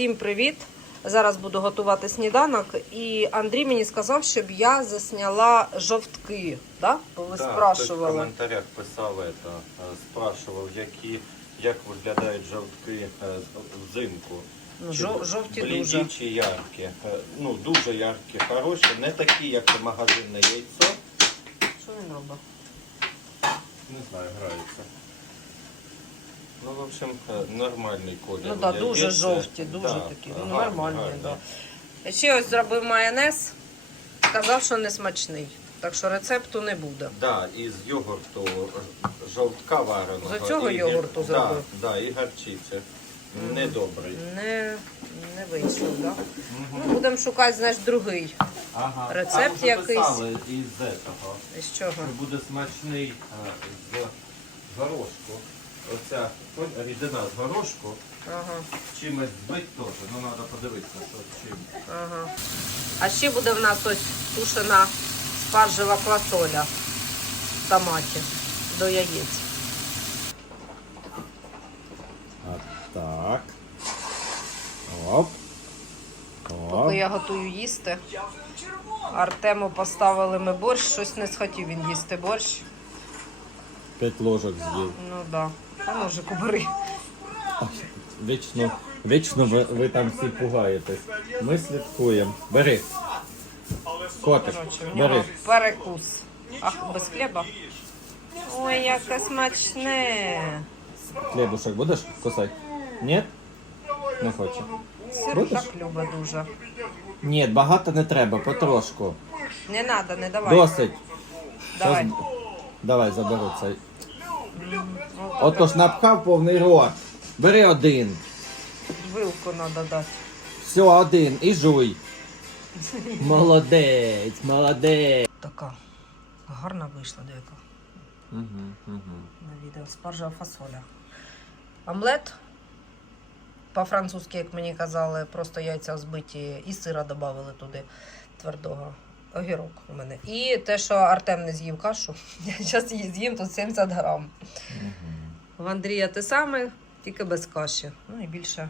Всім привіт! Зараз буду готувати сніданок, і Андрій мені сказав, щоб я засняла жовтки. Да? Бо ви Так, хтось в коментарях писав это, е, спрашував, які, як виглядають жовтки е, взимку. Ну, жов- жовті бліді дуже. чи яркі. Е, Ну, дуже яркі, хороші, не такі, як магазинне яйцо. Що він робить? Не знаю, граються. Ну, в общем, е, нормальний колір. Ну так, да, дуже жовті, дуже Да, такі. Ну, гарні, нормальні, гарні. Да. Ще ось зробив майонез, сказав, що не смачний. Так що рецепту не буде. Да, із йогурту жовтка вареного. З цього і йогурту да, зробив? Да, і гарчиці. Недобрий. Не, не вийшло, так? Да? Мгм. Ну, будемо шукати, знаєш, другий. Ага. Рецепт а, якийсь. із. Із чого? Що буде смачний е, з горошку. Оця рідина з горошку. Ага. Чимось збить теж. Ну треба подивитися, що чим. Ага. А ще буде в нас ось тушена спаржева квасоля в томаті до яєць. А так. Оп. Поки я готую їсти. Артему поставили ми борщ, щось не схотів він їсти борщ. П'ять ложок з'їв. Ну да. А ножику бери. Вічно, вічно ви, ви там всі пугаєтесь. Ми слідкуємо. Бери. Котик, Коротше, в бери. перекус. Ах, без хліба. Ой, яке смачне. Хлібушек будеш кусати? Ні? Не хоче. Сир Будеш? так любить дуже. Ні, багато не треба, потрошку. Не треба, не давай. Досить. Давай. Щас- Давай, заберу цей. Отож напхав повний рот. Бери один. Вилку треба дати. Все, один. І жуй. Молодець, молодець. Така гарна вийшла дека Угу, угу. на відео. Спаржева фасоля. Омлет. По-французьки, як мені казали, просто яйця взбиті і сира додали туди твердого. Огірок у мене. І те, що Артем не з'їв кашу. Я зараз її з'їм тут 70 грам. В Андрія те саме, тільки без каші. Ну і більше.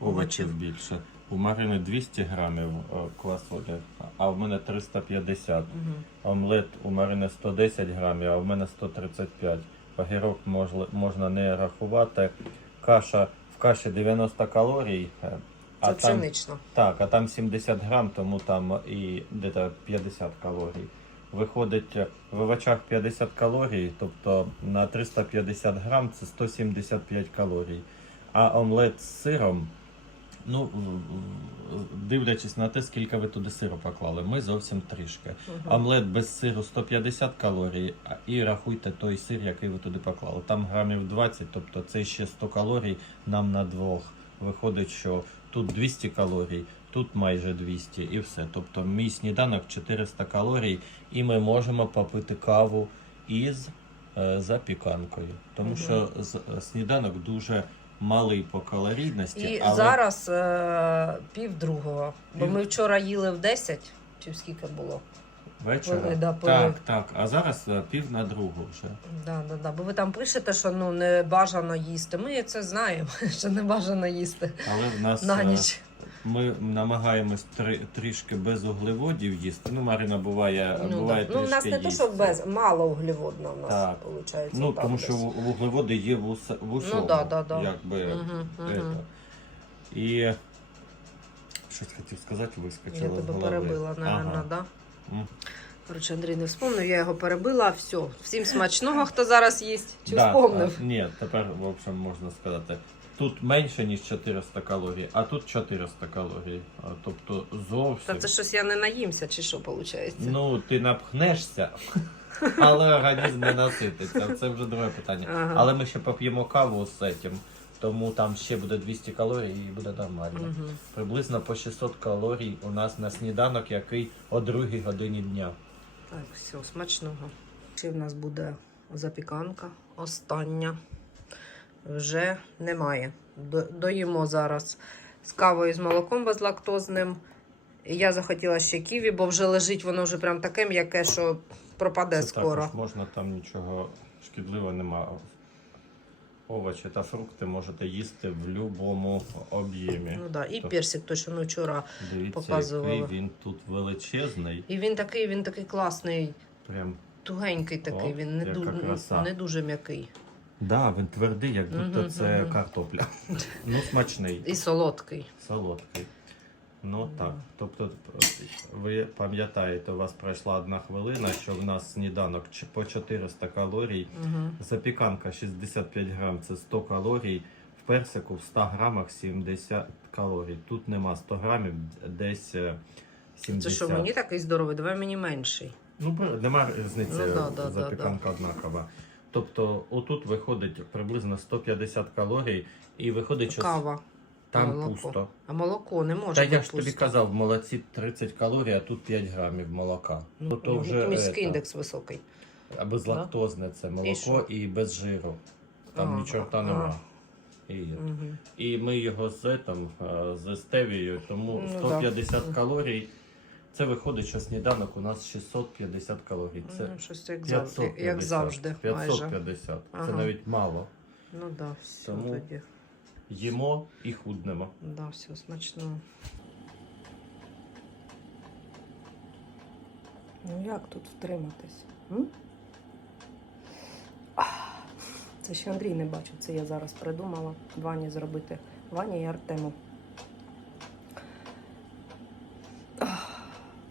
Овочів більше. У Марини 200 грамів е, квасолі, а в мене 350. Угу. Омлет у Марини 110 грамів, а в мене 135. Огірок можна, можна не рахувати. Каша в каші 90 калорій. Це А там, пшенично. так, а там 70 грам, тому там і десь 50 калорій. Виходить в овочах 50 калорій, тобто на 350 грам це 175 калорій. А омлет з сиром, ну, дивлячись на те, скільки ви туди сиру поклали, ми зовсім трішки. Угу. Омлет без сиру 150 калорій, і рахуйте той сир, який ви туди поклали. Там грамів 20, тобто це ще 100 калорій нам на двох. Виходить, що тут 200 калорій, тут майже 200 і все. Тобто мій сніданок 400 калорій, і ми можемо попити каву із е, запіканкою. Тому що з- сніданок дуже малий по калорійності. І але... зараз е, пів другого. Бо Пів- ми вчора їли в 10, чи скільки було? Вечора? Пили, да, пили. Так, так. А зараз е, пів на другу вже. Да, да, да. Бо ви там пишете, що ну не бажано їсти. Ми це знаємо, що не бажано їсти Але в нас на е, ніч. ми намагаємось три, трішки без углеводів їсти. Ну, Марина буває, Ну, буває да. ну, у нас трішки не то, що без мало углеводна у нас Так. виходить. Ну, так тому десь. що вуглеводи є в, ус, в усьому. Ну, да, да, да. Якби, Мгм, мгм. І щось хотів сказати, Я вискочило з тебе голови. перебила, напевно, Ага. да? Коротше, Андрій не вспомнив, я його перебила, все. Всім смачного, хто зараз їсть. Чи Да, вспомнив? а, ні, тепер, в общем, можна сказати. Тут менше, ніж 400 калорій, а тут 400 калорій. А, Тобто зовсім. Та це щось я не наїмся, чи що виходить? Ну, ти напхнешся, але організм не насититься. Це вже друге питання. Ага. Але ми ще поп'ємо каву з цим, тому там ще буде 200 калорій і буде нормально. Угу. Приблизно по 600 калорій у нас на сніданок, який о другій годині дня. Так, все, смачного. Ще в нас буде запіканка. Остання. Вже немає. Доїмо зараз з кавою з молоком безлактозним. Я захотіла ще ківі, бо вже лежить воно вже прям таке м'яке, що пропаде Це скоро. також можна, там нічого шкідливого немає. Овочі та фрукти можете їсти в будь-якому об'ємі. Ну да, і То- персик, той, що ми вчора. Дивіться, показували. який він тут величезний. І він такий, він такий класний, Прям тугенький такий, О, він не, яка ду- краса. не дуже м'який. Да, він твердий, як будто Мгм, це мгм. картопля. Ну, смачний, І солодкий. солодкий. Ну так. Тобто, ви пам'ятаєте, у вас пройшла одна хвилина, що в нас сніданок по 400 калорій. Угу. Запіканка 65 грам це 100 калорій. В персику в 100 грамах 70 калорій. Тут нема 100 грамів, десь е, 70. Це що, мені такий здоровий, давай мені менший. Ну, нема різниці, Ну, да, да, запіканка однакова. Тобто, отут виходить приблизно 150 калорій, і виходить, що Кава. Там молоко. пусто. А молоко не може Та бути я ж тобі пусто. казав, в молоці 30 калорій, а тут 5 грамів молока. Ну, то вже глікемічний ета, індекс високий. а безлактозне це молоко що? і, без жиру. Там Ага, ні чорта ага. нема. І, Угу. і ми його з, там, е, з стевією, тому Ну, 150 да. калорій. Це виходить, що сніданок у нас 650 калорій. Це Ну, щось як завжди, 550. як завжди майже. 550. Це Ага. навіть мало. Ну так, да, все Тому- тоді. Їмо і худнемо. Да, все смачно. Ну як тут втриматись? Це ще Андрій не бачив, це я зараз придумала Вані зробити. Вані і Артему.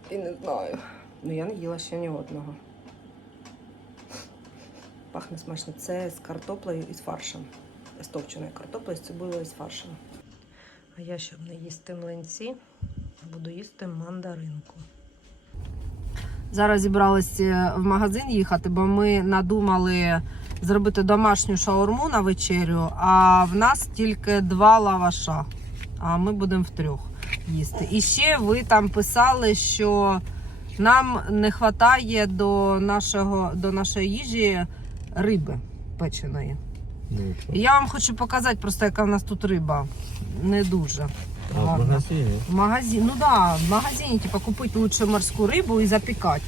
І не знаю. Ну я не їла ще ні одного. Пахне смачно. Це з картоплею і з фаршем. З товченою картоплею, з цибулею з фаршем. А я, щоб не їсти млинці, буду їсти мандаринку. Зараз зібралися в магазин їхати, бо ми надумали зробити домашню шаурму на вечерю, а в нас тільки два лаваша. А ми будемо втрьох їсти. І ще ви там писали, що нам не вистачає до, нашого, до нашої їжі риби печеної. І я вам хочу показати просто, яка в нас тут риба. Не дуже. гарна. В магазині, ну да, в магазині, типа, купити лучше морську рибу і запікати.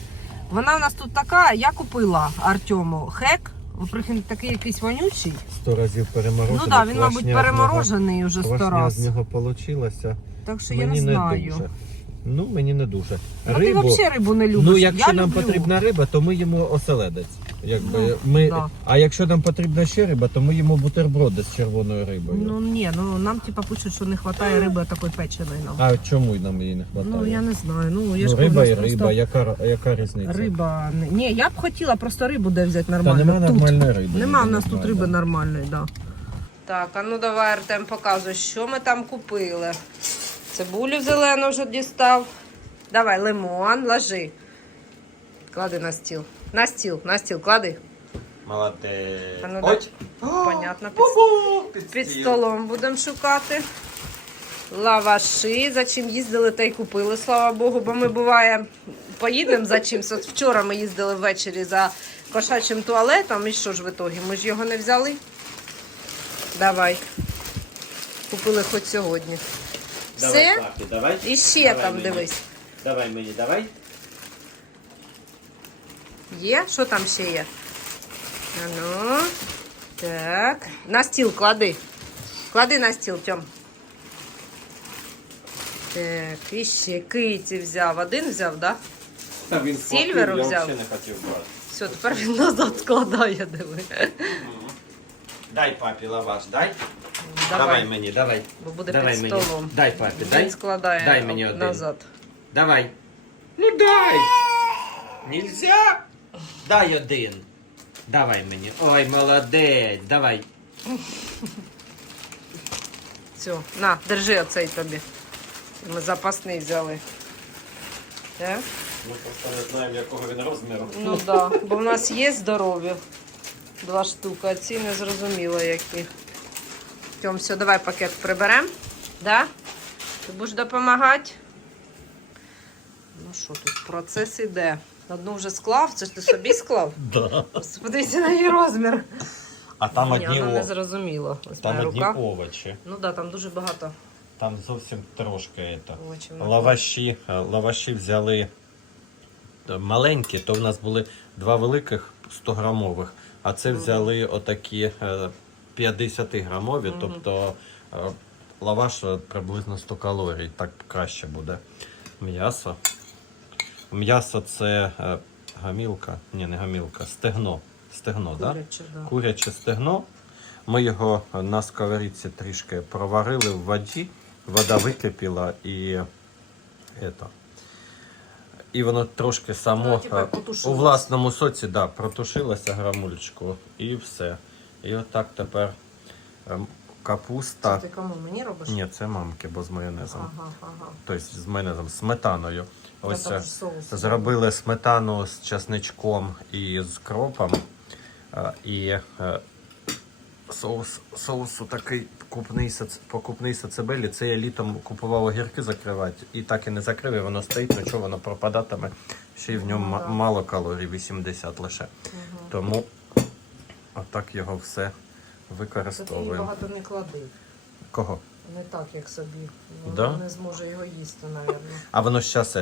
Вона у нас тут така, я купила Артему хек, прихин такий якийсь вонючий. Сто разів переморожений. Ну так, да, він, мабуть, переморожений вже сто раз. з нього получилося. Так що я не знаю. дуже. Ну, мені не дуже. Ну ти взагалі рибу не любиш. Ну, якщо я нам люблю. потрібна риба, то ми їмо оселедець. Якби Ну, ми... да. А якщо нам потрібна ще риба, то ми їмо бутерброди з червоною рибою. Ну ні, ну нам типа пишуть, що не вистачає риби такої печеної нам. А чому нам її не вистачає? ну я не знаю. Ну я Ну, ж кажу, риба і риба, просто яка, яка різниця? Риба. Ні, я б хотіла просто рибу де взяти Та нормально. нема Тут. нормальної риби. Нема в нас тут риби нормальної, да. Так, а ну давай, Артем, показуй, що ми там купили. Цибулю зелену вже дістав. Давай, лимон, ложи. Клади на стіл. На стіл, на стіл, клади. Молодець. А ну, Ой! Понятно, під, Бу-бу! Під, під стіл. столом будемо шукати. Лаваші, за чим їздили та й купили, слава Богу, бо ми буває поїдемо за чимось. От вчора ми їздили ввечері за кошачим туалетом. І що ж в ітогі? Ми ж його не взяли. Давай. Купили хоч сьогодні. Давай, Все? папі, давай. І ще Давай там мені. дивись. Давай мені, давай. Є? Що там ще є? А ну. Так. На стіл клади. Клади на стіл, Тьом. Так, і ще киті взяв. Один взяв? Да? Та він Сільверу схватив, я взяв. взагалі не хотів брати. Все, тепер він назад складає, диви. Дай папі лаваш, дай. Давай, мені, давай. бо буде давай під мені. столом. Дай папі, Він дай. складає Дай мені один. назад. Давай. Ну дай. Нельзя? Дай один. Давай мені. Ой, молодець. Давай. Все, на, держи оцей тобі. Ми запасний взяли. Так? Ми просто не знаємо, якого він розміру. Ну так, да, бо в нас є здорові. Два штуки, а ці не зрозуміло які. Тьом, все, давай пакет приберемо. Да? Ти будеш допомагати? Ну що тут, процес іде. Одну вже склав, це ж ти собі склав? Да. Подивіться на її розмір. А там Ні, одні, воно не о... зрозуміло. Ось там моя одні рука. овочі. Ну так, да, там дуже багато Там зовсім трошки. Это. овочів. Лаваші, е, лаваші взяли е, маленькі, то в нас були два великих 100 грамових, а це взяли отакі е, 50 грамові, Мгм. тобто е, лаваш е, приблизно 100 калорій, так краще буде. М'ясо. М'ясо це е, гамілка, ні, не гамілка, стегно. Стегно, так? Куряче, да. куряче стегно. Ми його на сковорідці трішки проварили в воді, вода википіла і, ето, і воно трошки само Ну, е, у власному соці да, протушилося грамулечку і все. І отак тепер ем, капуста. Це ти кому мені робиш? Ні, це мамки, бо з майонезом. Ага, ага. Тобто з майонезом, з сметаною. Ось е, соус. Зробили сметану з часничком і з кропом. А, І е, соус, соусу такий купний, сац- покупний сацебелі. Це я літом купував огірки закривати. І так і не закрив, і воно стоїть, ну чого воно пропадатиме. Ще й в ньому Ну, ма- да. мало калорій, 80 лише. Тому отак його все Це ти її багато не клади. Кого? Не так, як собі. Да? Не зможе його їсти, мабуть. А воно зараз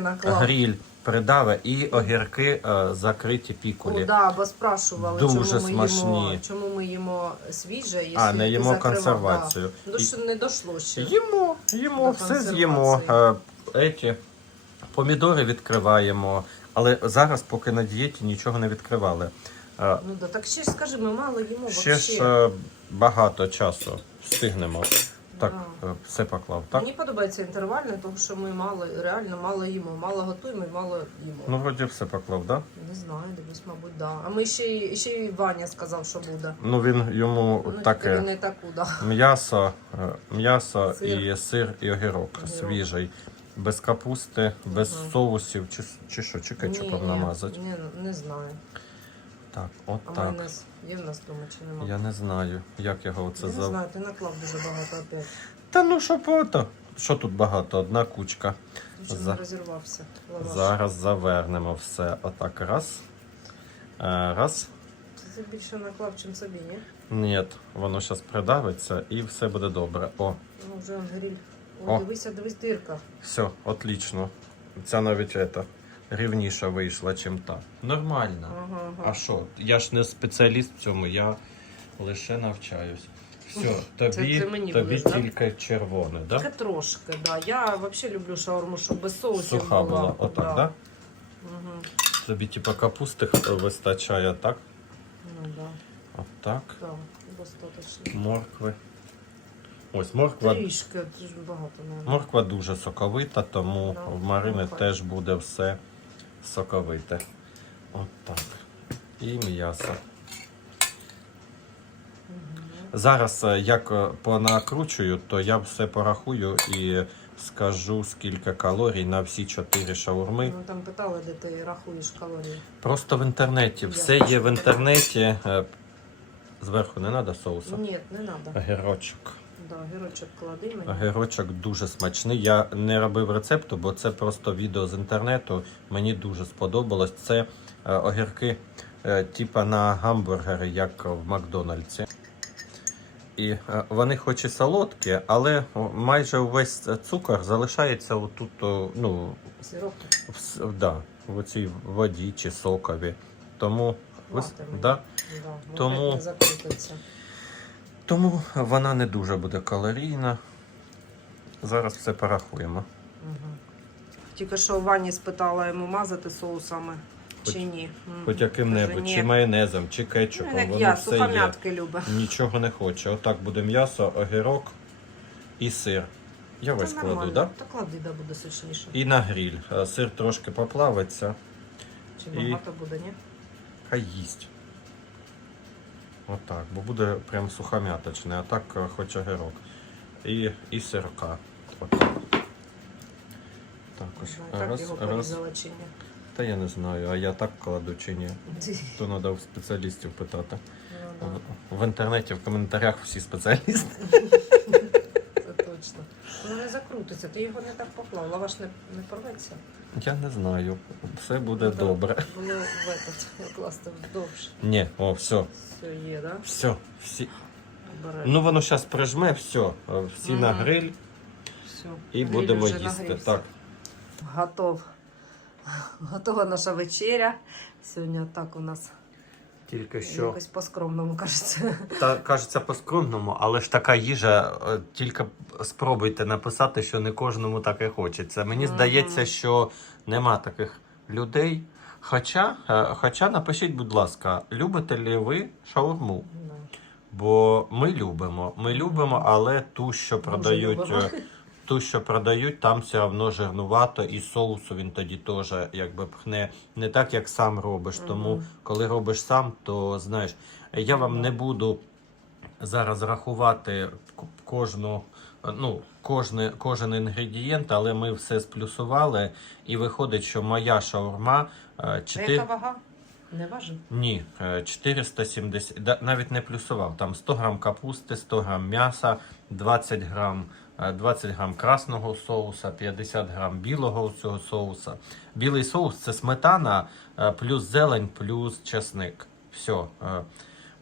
наклав. гріль придаве і огірки е, закриті О, пікулі. да, бо спрашували, Дуже чому, ми смачні. їмо, чому ми їмо свіже, якщо А, не їмо закривав, консервацію. Да. Ну, що не дошло ще. Їмо, їмо, До все з'їмо. Е, Еті, помідори відкриваємо, але зараз, поки на дієті, нічого не відкривали. Ну да, так ще ж скажи, ми мало їмо Ще вообще. ж е, багато часу встигнемо. Так, е, все поклав, так? Мені подобається інтервальне, тому що ми мало, реально мало їмо. Мало готуємо і мало їмо. Ну, вроді все поклав, так? Да? Не знаю, дивлюсь, мабуть, да. А ми ще й ще й Ваня сказав, що буде. Ну, він йому Ну, тільки таке. не таку, да. М'ясо, е, м'ясо Сир. і сир і огірок Огірок. свіжий. Без капусти, без Мгм. соусів, чи, чи що, чи кетчупом намазати. Ні, не знаю. Так, от А так. майонез є в нас вдома чи нема? Я не знаю, як його оце Я не знаю, ти наклав дуже багато опять. Та ну що ото? Що тут багато? Одна кучка. Ти За- не розірвався. лаваш. Зараз завернемо все. Отак. Раз. Е, Раз. Ти більше наклав, чим собі, ні? Ні, воно зараз придавиться і все буде добре. О, Ну, вже гриль. О. О, дивися, дивись, дирка. все, отлично. Ця навіть ета, рівніша вийшла, чим та. Нормально. Ага, А що? Я ж не спеціаліст в цьому, я лише навчаюсь. Все, тобі, це мені тобі будеш, да? тільки червоне, так? Таке трошки, да. Я взагалі люблю шаурму, щоб без соусів Суха була. була, отак, так? Да? Угу. Тобі типа капусти вистачає, так? Ну, да. Отак. Так, достатньо. Моркви. Ось морква. Трішки, дуже багато, не. Морква дуже соковита, тому Да, в Марини теж буде все соковите. Отак. І м'ясо. Зараз е, як е, понакручую, то я все порахую і скажу, скільки калорій на всі чотири шаурми. Ну, там питали, де ти рахуєш калорії. Просто в інтернеті. Все є в інтернеті. Е, Зверху не треба соусу. Ні, не треба. Огірочок. Да, гірочок клади мені. Огірочок дуже смачний. Я не робив рецепту, бо це просто відео з інтернету. Мені дуже сподобалось. Це е, огірки, е, типа на гамбургери, як в Макдональдсі. І е, вони хоч і солодкі, але майже увесь цукор залишається отут, о, ну, в, да, в цій воді чи сокові. Тому, ви да, Да, Тому- Тому... не закрутиться. Тому вона не дуже буде калорійна. Зараз все порахуємо. Угу. Тільки що Вані спитала йому мазати соусами Хоч- чи ні. М. Хоч яким-небудь, Каже, чи ні. майонезом, чи кетчупом, Ну, як воно я, все є. сухомятки любить. Нічого не хоче. Отак буде м'ясо, огірок і сир. Я весь Та кладу, нормально. да? Та клади, да, буде сочніше. І на гріль. Е, Сир трошки поплавиться, Чи і- багато буде, ні? хай їсть. Отак, бо буде прям сухомяточне, а так е, хоч огірок. І, і сирка. Отак. Також. Так Раз, його раз. чи ні. Та я не знаю, а я так кладу чи ні. То треба в спеціалістів питати. Ну, да. В інтернеті, в коментарях всі спеціалісти. Це. Ну ти його не так поклав, лаваш не, не порветься. Я не знаю. Все буде Треба добре. Було в этот, класти вдовж. Ні, о, все, Все є, да? все. Всі. Обережно. Ну воно зараз прижме, все. Всі на гриль Все. і Гриль будемо вже їсти. нагрівся. Так. Готов. Готова наша вечеря. Сьогодні так у нас Тільки що Якось по-скромному кажеться. Та кажеться по-скромному, але ж така їжа, е, тільки спробуйте написати, що не кожному так і хочеться. Мені здається, що нема таких людей. Хоча, е, хоча напишіть, будь ласка, любите ли ви шаурму? Да. Бо ми любимо. Ми любимо, але ту, що продають, е, ту, що продають, там все одно жирнувато, і соусу він тоді теж якби пхне не так, як сам робиш. Тому коли робиш сам, то знаєш, я вам не буду зараз рахувати кожну. Ну, кожне, кожен інгредієнт, але ми все сплюсували, і виходить, що моя шаурма е, 4... яка вага? Не важив? Ні, е, 470, навіть не плюсував. Там 100 грам капусти, 100 грам м'яса, 20 грам, е, 20 грам красного соуса, 50 грам білого цього соуса. Білий соус це сметана, е, плюс зелень, плюс чесник. Все. е.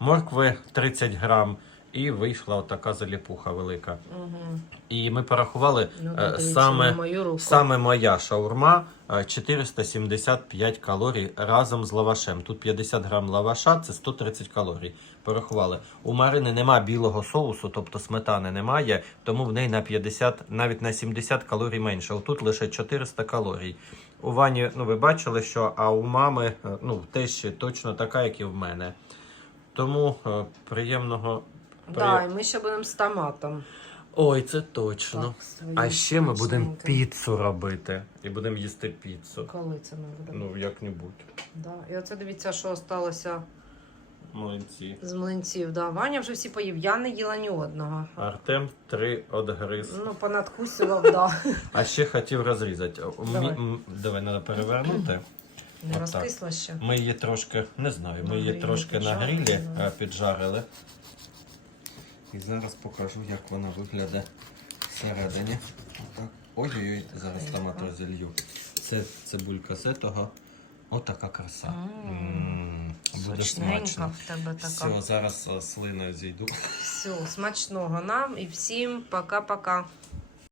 Моркви 30 грам. І вийшла така заліпуха велика. Угу. І ми порахували Ну, е, дивіться саме мою. Саме моя шаурма е, 475 калорій разом з лавашем. Тут 50 грам лаваша, це 130 калорій. Порахували. У Марини нема білого соусу, тобто сметани немає, тому в неї на 50, навіть на 70 калорій менше. Отут лише 400 калорій. У Вані, ну ви бачили, що а у мами е, ну, теж точно така, як і в мене. Тому е, приємного. Да, і ми ще будемо з томатом. Ой, це точно. Так, А ще ми будемо піцу робити. І будемо їсти піцу. Коли це ми будемо? Ну, як-небудь. Да. І оце дивіться, що сталося Молодці. з млинців. Да. Ваня вже всі поїв. Я не їла ні одного. Артем три одгриз. Ну, понадкусила, да. А ще хотів розрізати. Мі- Давай. м, Давай, треба перевернути. Не Отак. розкисла ще. Ми її трошки, не знаю, ми На її грилі трошки на піджарили, грилі е, піджарили. І зараз покажу, як вона виглядає всередині. Ой-ой-ой, зараз там розілью. Це цибулька з того. Отака краса. М. М, Буде смачно. в тебе така. Все, зараз е, слиною зійду. Все, смачного нам і всім пока-пока.